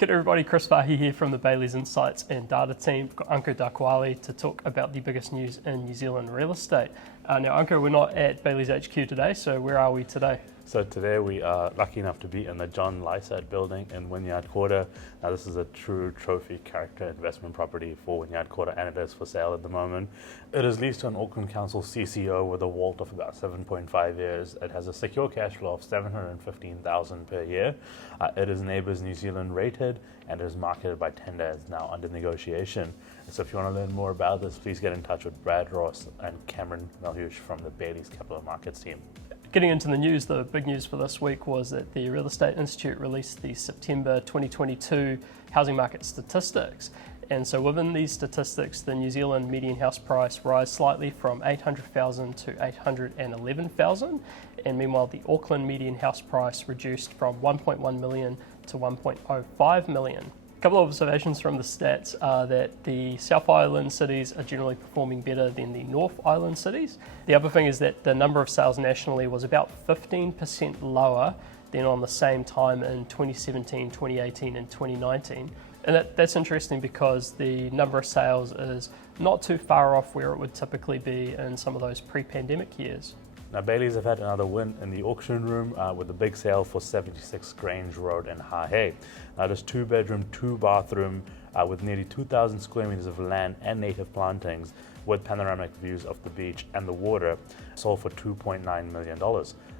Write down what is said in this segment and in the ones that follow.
G'day everybody, Chris Farhi here from the Bayleys Insights and Data team. We've got Ankur Dakwale to talk about the biggest news in New Zealand real estate. Now Ankur, we're not at Bayleys HQ today, so where are we today? So today we are lucky enough to be in the Lysaght building in Wynyard Quarter. Now this is a true trophy character investment property for Wynyard Quarter and it is for sale at the moment. It is leased to an Auckland Council CCO with a WALT of about 7.5 years. It has a secure cash flow of $715,000 per year. It is Neighbours New Zealand rated and is marketed by tender and is now under negotiation. So if you want to learn more about this, please get in touch with Brad Ross and Cameron Malhush from the Bayleys Capital Markets team. Getting into the news, the big news for this week was that the Real Estate Institute released the September 2022 housing market statistics. And so within these statistics, the New Zealand median house price rise slightly from $800,000 to $811,000. And meanwhile, the Auckland median house price reduced from $1.1 million to $1.05 million. A couple of observations from the stats are that the South Island cities are generally performing better than the North Island cities. The other thing is that the number of sales nationally was about 15% lower than on the same time in 2017, 2018 and 2019. And that's interesting because the number of sales is not too far off where it would typically be in some of those pre-pandemic years. Now Bayleys have had another win in the auction room with a big sale for 76 Grange Road in Hahei. Now this 2-bedroom, 2-bathroom with nearly 2,000 square meters of land and native plantings with panoramic views of the beach and the water sold for $2.9 million.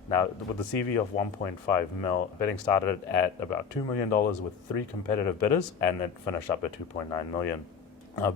Now with the CV of 1.5 mil, bidding started at about $2 million with 3 competitive bidders and it finished up at $2.9 million.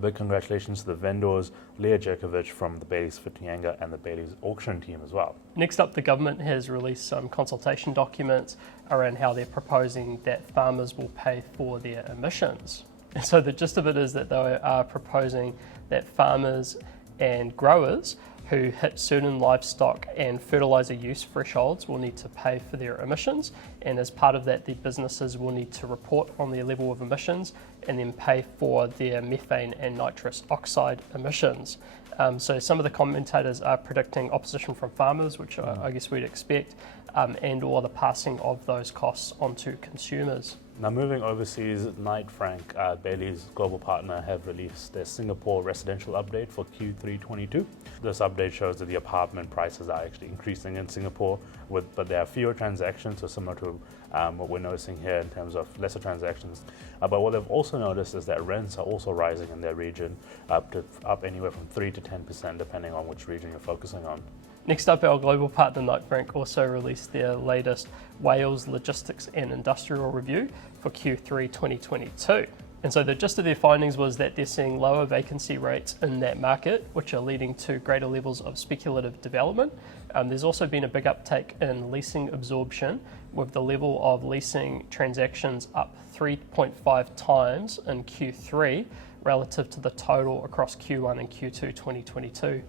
Big congratulations to the vendors, Leah Jerkovich from the Bayleys Whitianga and the Bayleys auction team as well. Next up, the government has released some consultation documents around how they're proposing that farmers will pay for their emissions. And so the gist of it is that they are proposing that farmers and growers who hit certain livestock and fertiliser use thresholds will need to pay for their emissions, and as part of that the businesses will need to report on their level of emissions and then pay for their methane and nitrous oxide emissions. So some of the commentators are predicting opposition from farmers, which I guess we'd expect, and or the passing of those costs onto consumers. Now moving overseas, Knight Frank, Bayleys' global partner, have released their Singapore residential update for Q3 22. This update shows that the apartment prices are actually increasing in Singapore, but there are fewer transactions, so similar to what we're noticing here in terms of lesser transactions. But what they've also noticed is that rents are also rising in their region, up anywhere from 3 to 10% depending on which region you're focusing on. Next up, our global partner Knight Frank also released their latest Wales Logistics and Industrial Review for Q3 2022. And so the gist of their findings was that they're seeing lower vacancy rates in that market, which are leading to greater levels of speculative development. There's also been a big uptake in leasing absorption, with the level of leasing transactions up 3.5 times in Q3 relative to the total across Q1 and Q2 2022.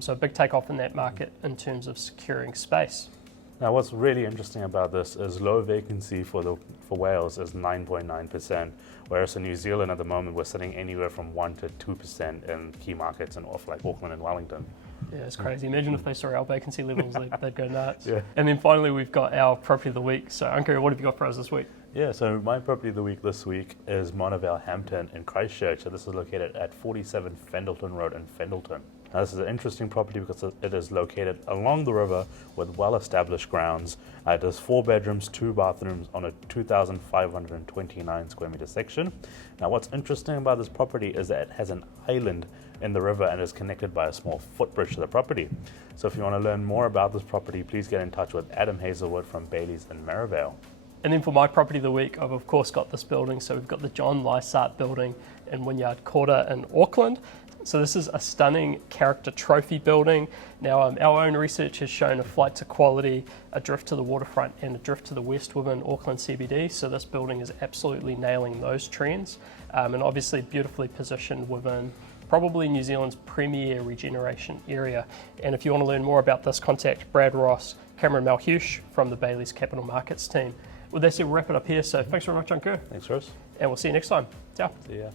So a big takeoff in that market in terms of securing space. Now what's really interesting about this is low vacancy for Wales is 9.9%, whereas in New Zealand at the moment we're sitting anywhere from 1 to 2% in key markets and off like Auckland and Wellington. Yeah, it's crazy. Imagine if they saw our vacancy levels, they'd go nuts. Yeah. And then finally we've got our property of the week. So Ankur, what have you got for us this week? Yeah, so my property of the week this week is Vale Hampton in Christchurch. So this is located at 47 Fendalton Road in Fendalton. Now this is an interesting property because it is located along the river with well-established grounds. It has 4 bedrooms, 2 bathrooms on a 2,529 square meter section. Now what's interesting about this property is that it has an island in the river and is connected by a small footbridge to the property. So if you want to learn more about this property, please get in touch with Adam Hazelwood from Bayleys in Maryvale. And then for my property of the week, I've of course got this building. So we've got the Lysaght building in Wynyard Quarter in Auckland. So this is a stunning character trophy building. Now our own research has shown a flight to quality, a drift to the waterfront and a drift to the west within Auckland CBD. So this building is absolutely nailing those trends and obviously beautifully positioned within probably New Zealand's premier regeneration area. And if you want to learn more about this, contact Brad Ross, Cameron Malhush from the Bayleys Capital Markets team. Well, that's it, we'll wrap it up here. So thanks very much, Ankur. Thanks, Rose. And we'll see you next time. Ciao. See ya.